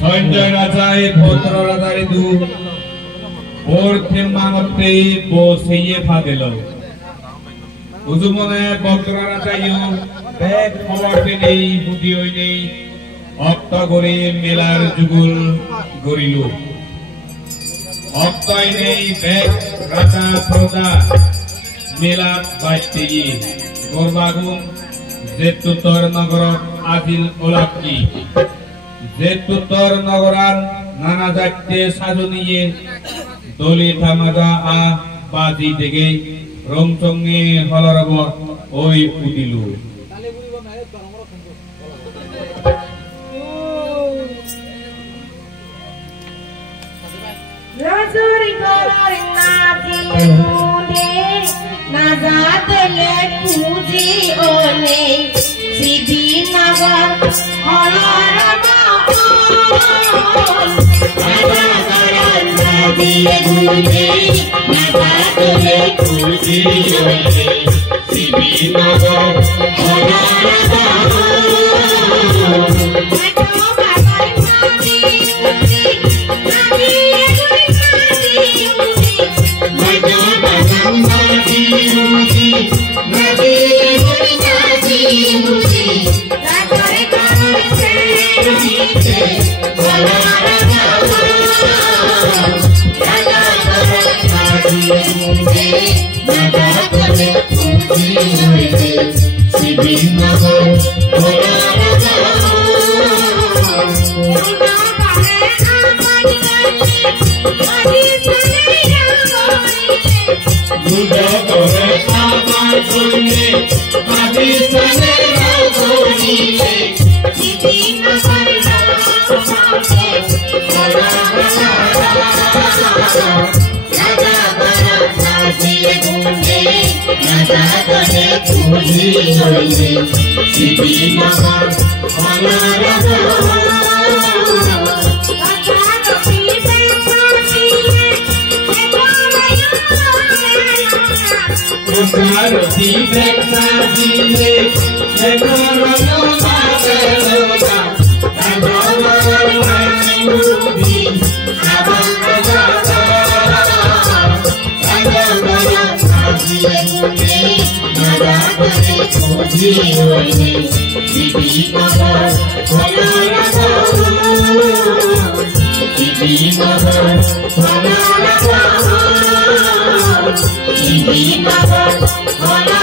Sanjay Raja Bhondra Raja Ridu Or Themamate Bo Seye Fadelo Uzumone Bhondra Raja Yu Bek Hawatene Budioine Octagore Melar Jugul Gorilu Octoine Bek Raja Proda Melat Baitegi Gorbagun Zetutor Nagor Adil Olapki Zetutor Nagoran Nana Zakte Saduniye Doli Tamaga A Badi Dege Romtonge Holarabo Oi Udilu Razuri Goring Nagile Nazatele Puji Ole Sibi Nagar Holarabo Diye gule, nazatele kujiye, sibi nagar, holarabo. Majo babar nadi uti, nadiye gule nadi uti. Majo babar nadi uti, nadiye gule nadi uti. Rajore kare se, holarabo. Nazatele kujiye, sibi nagar, holarabo. Buddha kore amar sunne, adi sane ragoniye, sibi nagar, holarabo. Nazatele kujiye, sibi nagar, holarabo. Roti bekna jile, ekoro no mageloga, agawar manudi, abangga Nazatele kujiye, sibi nagar, holarabo. Sibi nagar, holarabo. Sibi nagar, holarabo.